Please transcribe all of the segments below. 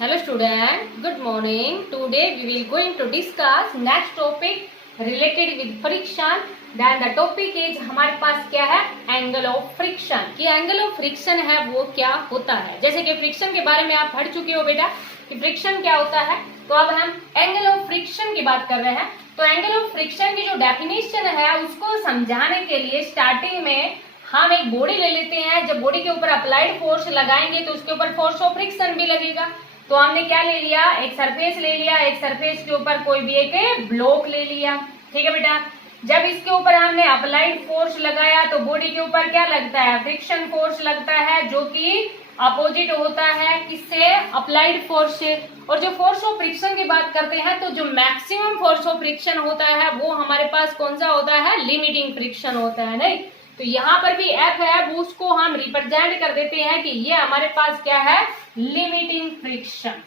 Hello student, good morning. Today we will going to discuss next topic related with friction. Then the topic is हमारे पास क्या है angle of friction कि angle of friction है वो क्या होता है। जैसे कि फ्रिक्शन के बारे में आप पढ़ चुके हो बेटा कि फ्रिक्शन क्या होता है, तो अब हम एंगल ऑफ फ्रिक्शन की बात कर रहे हैं। तो एंगल ऑफ फ्रिक्शन की जो डेफिनेशन है उसको समझाने के लिए स्टार्टिंग में हम एक बॉडी ले लेते हैं। जब बॉडी के ऊपर अप्लाइड फोर्स लगाएंगे तो उसके ऊपर फोर्स ऑफ फ्रिक्शन भी लगेगा। तो हमने क्या ले लिया, एक सरफेस ले लिया, एक सरफेस के ऊपर कोई भी एक ब्लॉक ले लिया। ठीक है बेटा, जब इसके ऊपर हमने अप्लाइड फोर्स लगाया तो बॉडी के ऊपर क्या लगता है, फ्रिक्शन फोर्स लगता है, जो कि अपोजिट होता है किससे, अप्लाइड फोर्स से। और जो फोर्स ऑफ फ्रिक्शन की बात करते हैं तो जो मैक्सिमम फोर्स ऑफ फ्रिक्शन होता है वो हमारे पास कौन सा होता है, लिमिटिंग फ्रिक्शन होता है। नहीं तो यहाँ पर भी एफ है, वो उसको हम रिप्रेजेंट कर देते हैं कि ये हमारे पास क्या है, लिमिटिंग फ्रिक्शन।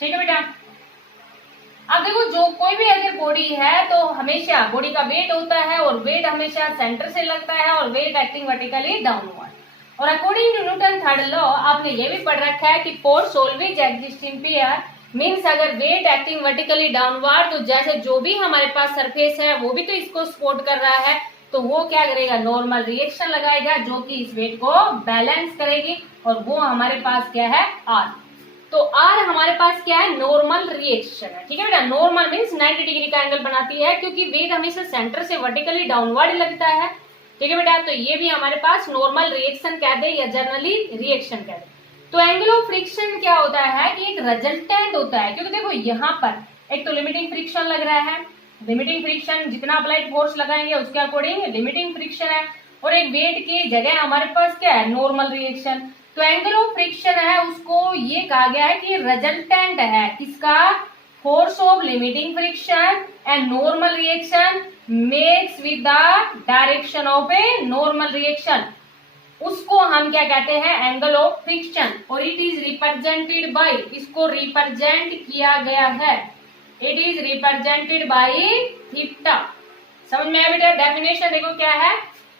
ठीक है बेटा, अब देखो जो कोई भी अगर बॉडी है तो हमेशा बॉडी का वेट होता है और वेट हमेशा सेंटर से लगता है और वेट एक्टिंग वर्टिकली डाउनवर्ड। और according to Newton third law आपने ये भी पढ़ रखा है कि force always exist in pair. Means अगर वेट एक्टिंग वर्टिकली डाउनवर्ड तो जैसे जो भी हमारे पास सरफेस है वो भी तो इसको सपोर्ट कर रहा है, तो वो क्या करेगा, नॉर्मल रिएक्शन लगाएगा जो कि इस वेट को बैलेंस करेगी। और वो हमारे पास क्या है, आर। तो आर हमारे पास क्या है, नॉर्मल रिएक्शन है। ठीक है बेटा, नॉर्मल मीन्स 90 डिग्री का एंगल बनाती है क्योंकि वेट हमेशा सेंटर से वर्टिकली डाउनवर्ड लगता है। ठीक है बेटा, तो ये भी हमारे पास नॉर्मल रिएक्शन कहते हैं या जनरली रिएक्शन कहते हैं। तो एंगल ऑफ फ्रिक्शन क्या होता है कि एक रिजल्टेंट होता है, क्योंकि देखो यहाँ पर एक तो लिमिटिंग फ्रिक्शन लग रहा है, लिमिटिंग फ्रिक्शन जितना अप्लाइड फोर्स लगाएंगे उसके अकॉर्डिंग लिमिटिंग फ्रिक्शन है, और एक वेट की जगह हमारे पास क्या है, नॉर्मल रिएक्शन। तो एंगल ऑफ फ्रिक्शन है उसको ये कहा गया है कि रिजल्टेंट है किसका, force of limiting friction and normal reaction makes with the direction of a normal reaction. उसको हम क्या कहते हैं, एंगल ऑफ फ्रिक्शन। और इट इज रिप्रेजेंटेड बाय, इसको रिप्रेजेंट किया गया है, it is represented by theta. समझ में आया बेटा, डेफिनेशन देखो क्या है,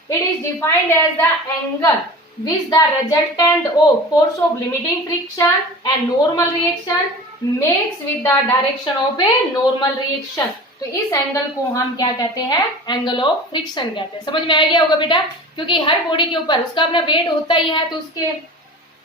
it is defined as the angle which the resultant of force of limiting friction and normal reaction makes with the direction of a normal reaction. तो इस angle को हम क्या कहते हैं, एंगल ऑफ फ्रिक्शन कहते हैं। समझ में आ गया होगा बेटा, क्योंकि हर बॉडी के ऊपर उसका अपना वेट होता ही है, तो उसके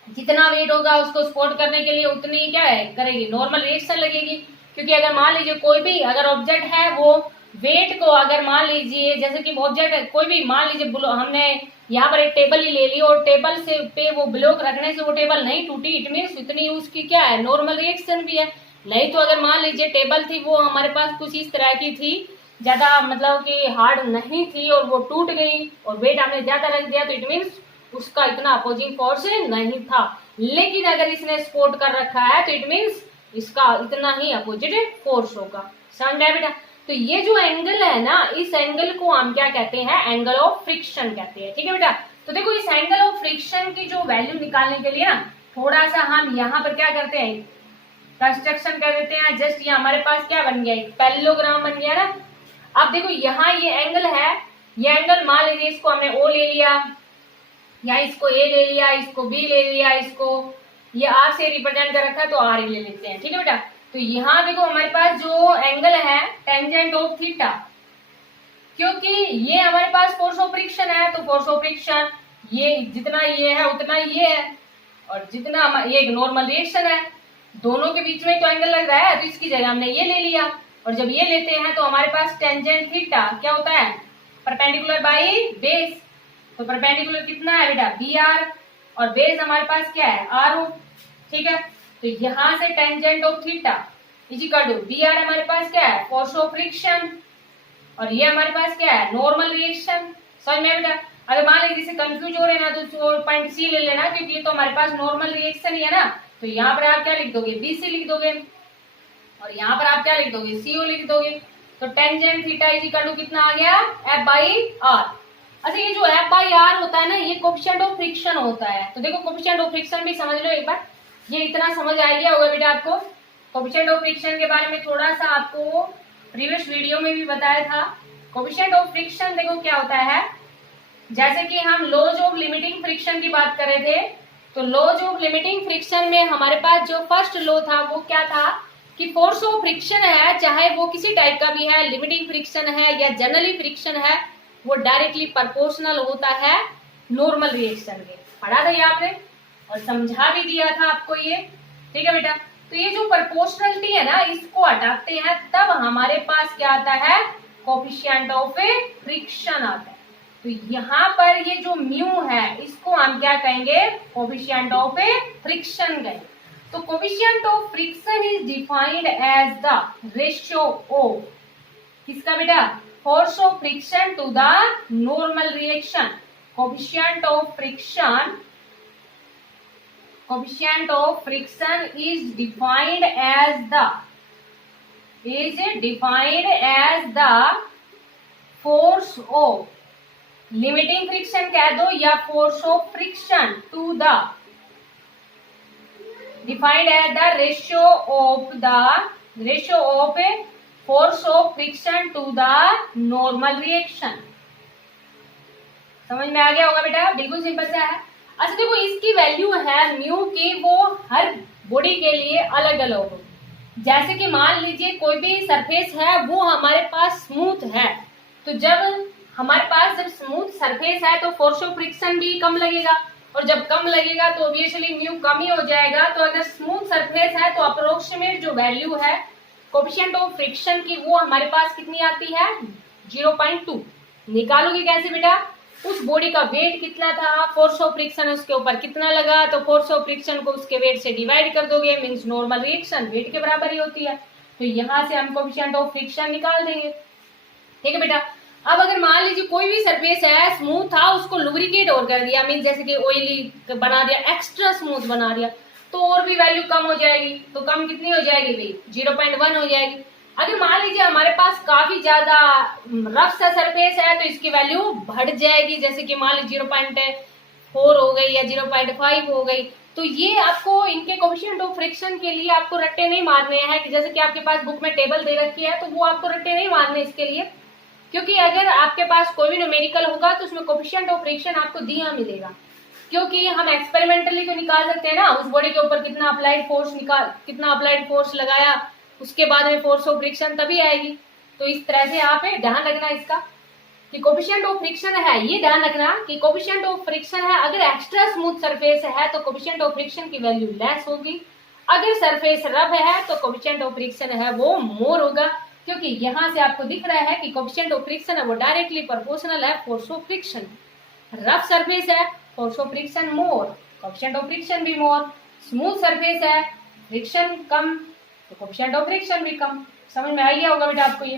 जितना वेट होगा उसको सपोर्ट करने के लिए उतनी क्या है करेगी, नॉर्मल रिएक्शन लगेगी। क्योंकि अगर मान लीजिए कोई भी अगर ऑब्जेक्ट है वो वेट को अगर मान लीजिए जैसे कि ऑब्जेक्ट कोई भी मान लीजिए हमने यहाँ पर एक टेबल ही ले ली और टेबल से पे वो ब्लॉक रखने से वो टेबल नहीं टूटी, इट मीन्स इतनी उसकी क्या है, नॉर्मल रिएक्शन भी है। नहीं तो अगर मान लीजिए टेबल थी वो हमारे पास कुछ इस तरह की थी, ज्यादा मतलब कि हार्ड नहीं थी और वो टूट गई और वेट हमने ज्यादा रख दिया, तो इट मीन्स उसका इतना अपोजिंग फोर्स नहीं था। लेकिन अगर इसने सपोर्ट कर रखा है तो इट मीन्स इसका इतना ही अपोजिट फोर्स होगा। समझ में आया बेटा, तो ये जो एंगल है ना, इस एंगल को हम क्या कहते हैं, एंगल ऑफ फ्रिक्शन कहते हैं। ठीक है बेटा, तो देखो इस एंगल ऑफ फ्रिक्शन की जो वैल्यू निकालने के लिए ना थोड़ा सा हम यहाँ पर क्या करते हैं, कंस्ट्रक्शन कर देते हैं। जस्ट ये हमारे पास क्या बन गया, पैरेललोग्राम बन गया ना। अब देखो यहाँ ये एंगल है, ये एंगल मान लीजिए इसको हमने ओ ले लिया या इसको ए ले लिया, इसको बी ले लिया, इसको ये आर से रिप्रेजेंट कर रखा है तो आर ही ले लेते हैं। ठीक है बेटा, तो यहाँ देखो हमारे पास जो एंगल है टेंजेंट ऑफ थीटा, क्योंकि ये हमारे पास फोर्स ऑफ फ्रिक्शन है तो फोर्स ऑफ फ्रिक्शन ये जितना ये है उतना ये है, और जितना ये नॉर्मल रिएक्शन है, दोनों के बीच में तो एंगल लग रहा है तो इसकी जगह हमने ये ले लिया। और जब ये लेते हैं तो हमारे पास टेंजेंट थीटा क्या होता है, परपेंडिकुलर बाई बेस। तो परपेंडिकुलर कितना है बेटा, बी आर, और बेस हमारे पास क्या है, आर ओ। ठीक है, तो यहाँ से tangent of theta is equal to B R हमारे पास क्या है, फोर्स ऑफ फ्रिक्शन, और ये हमारे पास क्या है, नॉर्मल रिएक्शन। समझ में बेटा, अगर मान लीजिए इसे कंफ्यूज हो रहे ना तो पॉइंट सी ले लेना, क्योंकि ये तो हमारे पास नॉर्मल रिएक्शन ही है ना। तो यहाँ पर आप क्या लिख दोगे, बी सी लिख दोगे, और यहाँ पर आप क्या लिख दोगे, सीओ लिख दोगे। तो tangent theta is equal to कितना आ गया, एफ बाई आर। अच्छा, ये जो एफ बाई आर होता है ना, ये कोफिशिएंट ऑफ फ्रिक्शन होता है। तो देखो कोफिशिएंट ऑफ फ्रिक्शन भी समझ लो एक बार, ये इतना समझ आ गया होगा बेटा आपको। कोफिशिएंट ऑफ फ्रिक्शन के बारे में थोड़ा सा आपको प्रीवियस वीडियो में भी बताया था। कोफिशिएंट ऑफ फ्रिक्शन देखो क्या होता है, जैसे कि हम लॉज ऑफ लिमिटिंग फ्रिक्शन की बात कर रहे थे तो लॉज ऑफ लिमिटिंग फ्रिक्शन में हमारे पास जो फर्स्ट लॉ था वो क्या था कि फोर्स ऑफ फ्रिक्शन है, चाहे वो किसी टाइप का भी है, लिमिटिंग फ्रिक्शन है या जनरली फ्रिक्शन है, वो डायरेक्टली प्रोपोर्शनल होता है नॉर्मल रिएक्शन के। पढ़ा था ये आपने और समझा भी दिया था आपको ये, ठीक है बेटा। तो ये जो प्रोपोर्शनलिटी है ना, इसको हटाते हैं तब हमारे पास क्या आता है, कोफिशिएंट ऑफ ए फ्रिक्शन आता है। तो यहाँ पर ये जो म्यू है इसको हम क्या कहेंगे, कोफिशिएंट ऑफ ए फ्रिक्शन कहेंगे। तो coefficient of friction is defined as the ratio of किसका बेटा, force of friction to the normal reaction. Coefficient of friction is defined as the force of limiting friction कह दो या force of friction to the defined as the ratio of a force of friction to the normal reaction। समझ में आ गया होगा बेटा, बिल्कुल simple सा है। अच्छा देखो, इसकी वैल्यू है म्यू की, वो हर बॉडी के लिए अलग अलग हो। जैसे कि मान लीजिए कोई भी सरफेस है वो हमारे पास स्मूथ है, तो जब हमारे पास जब स्मूथ सरफेस है तो फोर्स ऑफ फ्रिक्शन भी कम लगेगा, और जब कम लगेगा तो ऑब्वियसली म्यू कम ही हो जाएगा। तो अगर स्मूथ सरफेस है तो अप्रोक्सीमेट जो वैल्यू है कोफिशिएंट ऑफ फ्रिक्शन की वो हमारे पास कितनी आती है, 0.2। निकालोगे कैसे बेटा, उस बॉडी का वेट कितना था, फोर्स ऑफ फ्रिक्शन उसके ऊपर कितना लगा, तो फोर्स ऑफ फ्रिक्शन को उसके वेट से डिवाइड कर दोगे, मींस नॉर्मल रिएक्शन वेट के बराबर ही होती है। तो यहाँ से हम कोफिशिएंट ऑफ फ्रिक्शन निकाल देंगे, ठीक है बेटा। अब अगर मान लीजिए कोई भी सरफेस है स्मूथ था, उसको लुब्रिकेट और कर दिया, मीन जैसे कि ऑयली बना दिया, एक्स्ट्रा स्मूथ बना दिया, तो और भी वैल्यू कम हो जाएगी। तो कम कितनी हो जाएगी भाई, 0.1 हो जाएगी। अगर मान लीजिए हमारे पास काफी ज्यादा रफ सा सरफेस है तो इसकी वैल्यू बढ़ जाएगी, जैसे कि मान लीजिए 0.4 हो गई या 0.5 हो गई। तो ये आपको इनके कोफिशिएंट ऑफ फ्रिक्शन के लिए आपको रट्टे नहीं मारने हैं, कि जैसे कि आपके पास बुक में टेबल दे रखी है तो वो आपको रट्टे नहीं मारने इसके लिए, क्योंकि अगर आपके पास कोई भी न्यूमेरिकल होगा तो उसमें कोफिशिएंट ऑफ फ्रिक्शन आपको दिया मिलेगा, क्योंकि हम एक्सपेरिमेंटली तो निकाल सकते हैं ना उस बॉडी के ऊपर कितना अप्लाइड फोर्स लगाया, उसके बाद में फोर्स ऑफ फ्रिक्शन तभी आएगी। तो इस तरह से यहाँ पे ध्यान रखना इसका कि कोफिशिएंट ऑफ फ्रिक्शन है, ये ध्यान रखना कि कोफिशिएंट ऑफ फ्रिक्शन है, अगर एक्स्ट्रा स्मूथ सरफेस है तो कोफिशिएंट ऑफ फ्रिक्शन की वैल्यू लेस होगी, अगर सरफेस रफ है तो कोफिशिएंट ऑफ फ्रिक्शन है वो मोर होगा, क्योंकि यहाँ से आपको दिख रहा है कि कोफिशिएंट ऑफ फ्रिक्शन है वो डायरेक्टली प्रोपोर्शनल है force of friction. Rough surface है force of friction more, coefficient of friction भी मोर। स्मूथ सरफेस है फ्रिक्शन कम, तो कोफिशिएंट ऑफ फ्रिक्शन भी कम। समझ में आ गया होगा बेटा आपको ये,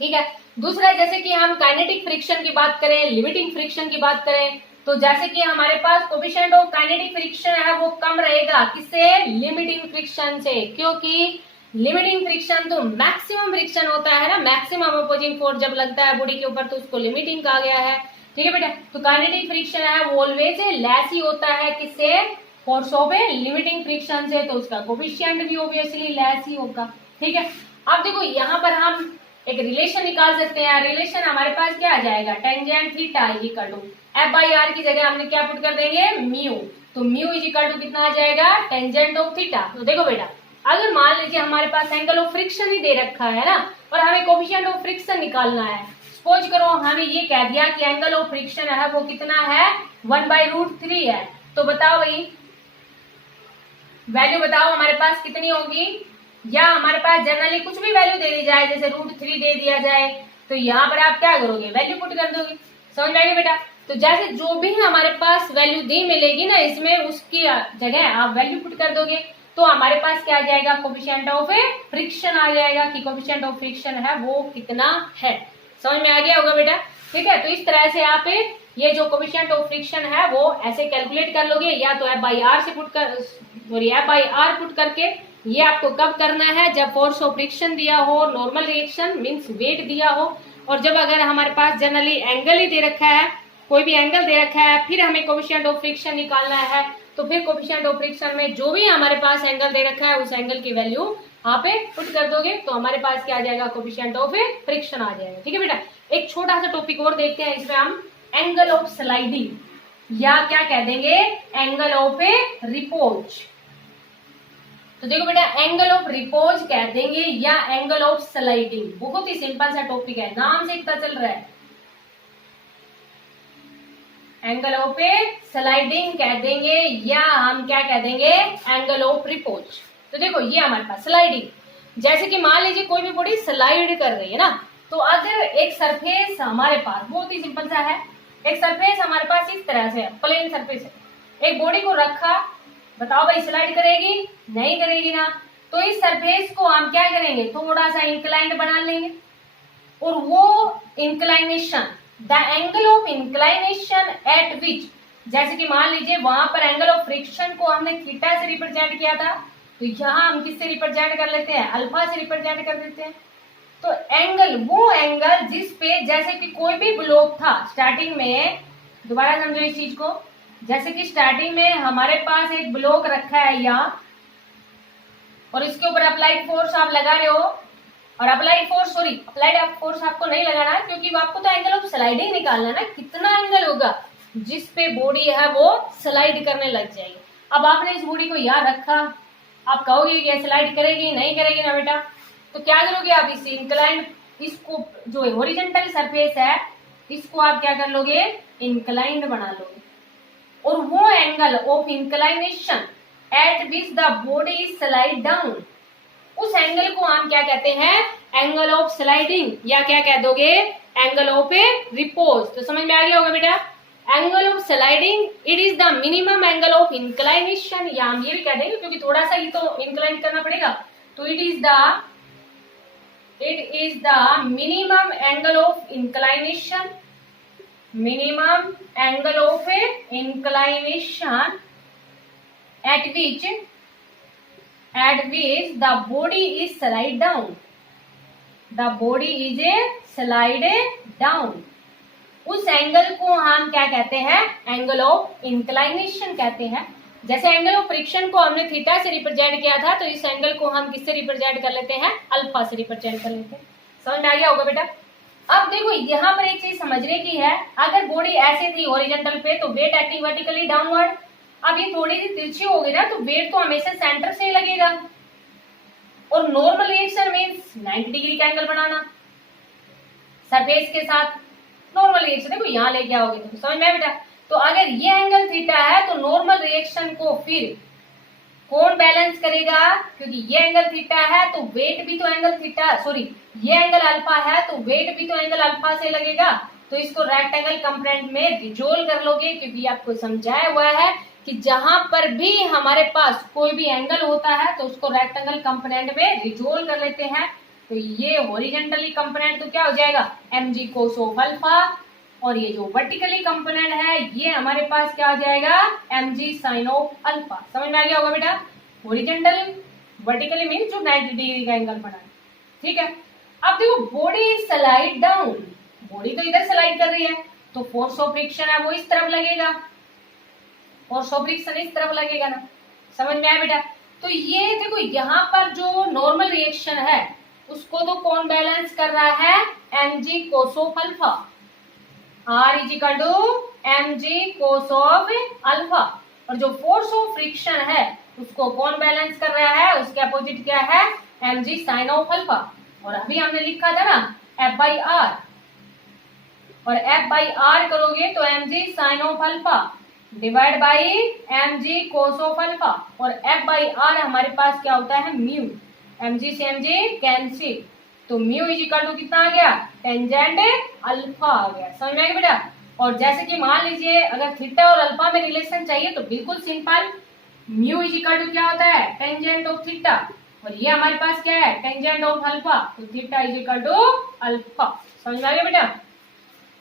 ठीक है। दूसरा, जैसे कि हम काइनेटिक फ्रिक्शन की बात करें, लिमिटिंग फ्रिक्शन की बात करें, तो जैसे कि हमारे पास कोफिशिएंट ऑफ काइनेटिक फ्रिक्शन है वो कम रहेगा, किससे, लिमिटिंग फ्रिक्शन से, क्योंकि लिमिटिंग फ्रिक्शन तो मैक्सिमम फ्रिक्शन होता है ना, मैक्सिमम अपोजिंग फोर्स जब लगता है बॉडी के ऊपर तो उसको लिमिटिंग कहा गया है, ठीक है बेटा। तो काइनेटिक फ्रिक्शन है वो ऑलवेज लेस ही होता है, किससे, force of A limiting friction से, तो उसका कोफिशिएंट भी ऑब्वियसली लेस ही होगा, ठीक है। अब देखो यहाँ पर हम एक रिलेशन निकाल सकते हैं। रिलेशन हमारे पास क्या आ जाएगा, tangent theta is equal to F/R की जगह हमने क्या पुट कर देंगे, म्यू। तो म्यू इज इक्वल टू कितना आ जाएगा, टेंजेंट ऑफ थीटा। तो देखो बेटा, अगर मान लीजिए हमारे पास एंगल ऑफ फ्रिक्शन ही दे रखा है ना, और हमें कोफिशिएंट ऑफ फ्रिक्शन निकालना है, सपोज करो हमें ये कह दिया कि एंगल ऑफ फ्रिक्शन है वो कितना है, 1/√3 है। तो बताओ भाई, वैल्यू बताओ हमारे पास कितनी होगी, या हमारे पास जनरली कुछ भी वैल्यू दे दी जाए, जैसे √3 दे दिया जाए, तो यहाँ पर आप क्या करोगे, वैल्यू पुट कर दोगे। समझ में आएगी बेटा। तो जैसे जो भी हमारे पास वैल्यू दी मिलेगी ना, इसमें उसकी जगह आप वैल्यू पुट कर दोगे, तो हमारे पास क्या आ जाएगा, कोफिशिएंट ऑफ फ्रिक्शन आ जाएगा कि कोफिशिएंट ऑफ फ्रिक्शन है वो कितना है। समझ में आ गया होगा बेटा, ठीक है। तो इस तरह से आप ये जो कोफिशिएंट ऑफ फ्रिक्शन है वो ऐसे कैलकुलेट कर लोगे, या तो F/R से पुट कर, सॉरी F/R पुट करके। ये आपको कब करना है, जब फोर्स ऑफ फ्रिक्शन दिया हो, नॉर्मल रिएक्शन मींस वेट दिया हो, और जब अगर हमारे पास जनरली एंगल ही दे रखा है, कोई भी एंगल दे रखा है, फिर हमें कोफिशिएंट ऑफ फ्रिक्शन निकालना है, तो फिर कोफिशिएंट ऑफ फ्रिक्शन में जो भी हमारे पास एंगल दे रखा है उस एंगल की वैल्यू यहाँ पे पुट कर दोगे, तो हमारे पास क्या आ जाएगा, कोफिशिएंट ऑफ फ्रिक्शन आ जाएगा, ठीक है बेटा। एक छोटा सा टॉपिक और देखते हैं, इसमें हम एंगल ऑफ स्लाइडिंग, या क्या कह देंगे, एंगल ऑफ ए रिपोज। तो देखो बेटा, एंगल ऑफ रिपोज कह देंगे या एंगल ऑफ स्लाइडिंग। बहुत ही सिंपल सा टॉपिक है, नाम से पता चल रहा है। एंगल ऑफ ए स्लाइडिंग कह देंगे या हम क्या कह देंगे, एंगल ऑफ रिपोज। तो देखो ये हमारे पास स्लाइडिंग, जैसे कि मान लीजिए कोई भी बॉडी स्लाइड कर रही है ना, तो अगर एक सरफेस हमारे पास बहुत ही सिंपल सा है, एक सरफेस हमारे पास इस तरह से है, प्लेन सरफेस है, एक बॉडी को रखा, बताओ भाई स्लाइड करेगी, नहीं करेगी ना। तो इस सरफेस को हम क्या करेंगे, थोड़ा सा इंक्लाइंड बना लेंगे, और वो inclination, the angle of inclination eight विच, जैसे कि मान लीजिए वहां पर एंगल ऑफ फ्रिक्शन को हमने थीटा से रिप्रेजेंट किया था, तो यहाँ हम किससे रिप्रेजेंट कर लेते हैं, अल्फा से रिप्रेजेंट कर देते हैं। तो एंगल, वो एंगल जिस पे, जैसे कि कोई भी ब्लॉक था स्टार्टिंग में, दोबारा समझो इस चीज को, जैसे कि स्टार्टिंग में हमारे पास एक ब्लॉक रखा है यहाँ, और इसके ऊपर अप्लाइड फोर्स आप लगा रहे हो, और अप्लाइड फोर्स आपको नहीं लगाना है, क्योंकि आपको तो एंगल ऑफ स्लाइडिंग निकालना है ना, कितना एंगल होगा जिस पे बॉडी है वो स्लाइड करने लग जाएगी। अब आपने इस बॉडी को यहाँ रखा, आप कहोगे कि स्लाइड करेगी, नहीं करेगी ना बेटा, तो क्या करोगे आप, इस इंक्लाइंड, इसको जो हॉरिजॉन्टल सरफेस है इसको आप क्या कर लोगे, इंक्लाइंड बना लोगे, और वो angle of inclination eight which the body slide down, उस एंगल को हम क्या कहते हैं, एंगल ऑफ स्लाइडिंग, या क्या कह दोगे, एंगल ऑफ ए रिपोज। तो समझ में आ गया होगा बेटा, angle of sliding it is the minimum angle of inclination, या हम ये भी कह देंगे क्योंकि थोड़ा सा ही तो इंक्लाइन करना पड़ेगा, तो it is the minimum angle of inclination, minimum angle of a inclination at which the body is slide down, the body is a slide down, उस एंगल को हम क्या कहते हैं, एंगल ऑफ इंक्लाइनेशन कहते हैं। जैसे एंगल ऑफ फ्रिक्शन को हमने थीटा से रिप्रेजेंट किया था, तो इस एंगल को हम किससे रिप्रेजेंट कर लेते हैं, अल्फा से रिप्रेजेंट कर लेते हैं। समझ में आ गया होगा बेटा। अब देखो यहाँ पर एक चीज समझने की है, अगर बॉडी ऐसे थी हॉरिजॉन्टल पे तो वेट एक्टिंग वर्टिकली डाउनवर्ड, अब ये थोड़ी सी तिरछी होगी ना, तो वेट तो हमेशा सेंटर से ही लगेगा, और नॉर्मल रिएक्शन मींस 90 डिग्री का एंगल बनाना सरफेस के साथ, नॉर्मल रिएक्शन देखो यहाँ लेके आओगे तो समझ में आया बेटा। तो अगर ये एंगल थीटा है तो नॉर्मल रिएक्शन को फिर कौन बैलेंस करेगा, क्योंकि ये एंगल थीटा है तो वेट भी तो एंगल थीटा, सॉरी ये एंगल अल्फा है तो वेट भी तो एंगल अल्फा से लगेगा, तो इसको रेक्टेंगल कंपोनेंट में रिजोल्व कर लोगे, क्योंकि आपको समझाया हुआ है कि जहां पर भी हमारे पास कोई भी एंगल होता है तो उसको रेक्टेंगल कंपोनेंट में रिजोल्व कर लेते हैं। तो ये हॉरिजॉन्टली कंपोनेंट तो क्या हो जाएगा, mg cos ऑफ अल्फा, और ये जो वर्टिकली कंपोनेंट है ये हमारे पास क्या हो जाएगा, mg sin ऑफ अल्फा। समझ में आ गया होगा बेटा, हॉरिजॉन्टल वर्टिकली मीन जो 90 डिग्री का एंगल बना, ठीक है। अब देखो बॉडी स्लाइड डाउन, बॉडी तो इधर स्लाइड कर रही है, तो फोर्स ऑफ फ्रिक्शन है वो इस तरफ लगेगा, फोर्स ऑफ फ्रिक्शन इस तरफ लगेगा ना। समझ में आया बेटा। तो ये देखो यहाँ पर जो नॉर्मल रिएक्शन है उसको तो कौन बैलेंस कर रहा है, mg cos of alpha, R is equal to mg cos of alpha, और जो फोर्स ऑफ फ्रिक्शन है उसको कौन बैलेंस कर रहा है, उसके अपोजिट क्या है, mg sin ऑफ अल्फा, और अभी हमने लिखा था ना F by R, और F by R करोगे तो mg sin of alpha divide by mg cos of alpha, और F by R हमारे पास क्या होता है, म्यू, mg से mg कैंसिल, तो म्यू इज इक्वल टू कितना आ गया, टेंजेंट अल्फा आ गया। समझ में आ गया बेटा। और जैसे कि मान लीजिए अगर थीटा और अल्फा में रिलेशन चाहिए तो बिल्कुल simple, mu is equal to क्या होता है, टेंजेंट ऑफ थीटा, और ये हमारे पास क्या है, टेंजेंट ऑफ अल्फा, तो theta is equal to alpha. समझ में आ गया बेटा।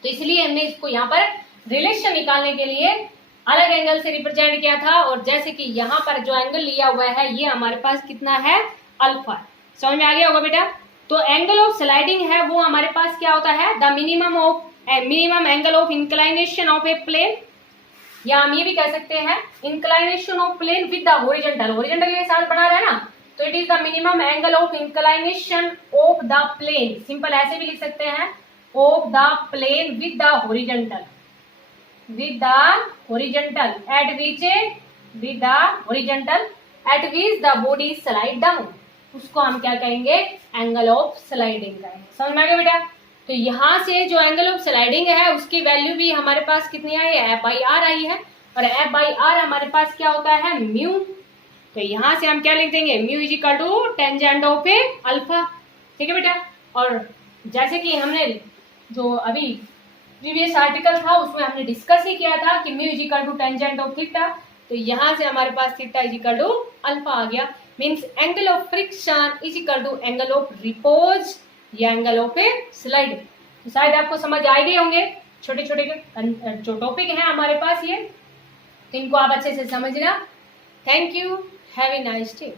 तो इसलिए हमने इसको यहाँ पर रिलेशन निकालने के लिए अलग एंगल से रिप्रेजेंट किया था, और जैसे कि यहाँ पर जो एंगल लिया हुआ है ये हमारे पास कितना है, अल्फा। समझ में आ गया होगा बेटा। तो एंगल ऑफ स्लाइडिंग है वो हमारे पास क्या होता है, the minimum angle of inclination of a plane, या हम ये भी कह सकते हैं inclination of plane with the horizontal, horizontal के साथ बना रहा है ना, तो it is the minimum angle of inclination of the plane, simple ऐसे भी लिख सकते हैं, of the plane with the horizontal, with the horizontal at which with the horizontal at which the body slide down, उसको हम क्या कहेंगे, angle of sliding कहेंगे। समझ में आ गया बेटा। तो यहाँ से जो एंगल ऑफ स्लाइडिंग है उसकी वैल्यू भी हमारे पास कितनी आई है, एफ बाई आर आई है, और एफ बाई आर हमारे पास क्या होता है, म्यू। तो यहाँ से हम क्या लिख देंगे, mu is equal to tangent of a alpha. ठीक है बेटा। और जैसे कि हमने जो अभी प्रीवियस आर्टिकल था उसमें हमने डिस्कस ही किया था कि mu is equal to tangent of theta, तो यहाँ से हमारे पास theta is equal to alpha आ गया। Means angle of friction is equal to angle of repose या एंगल ऑफ ए स्लाइड। तो शायद आपको समझ आ गए होंगे, छोटे छोटे जो टॉपिक हैं हमारे पास ये, तो इनको आप अच्छे से समझना। Thank you, have a nice day.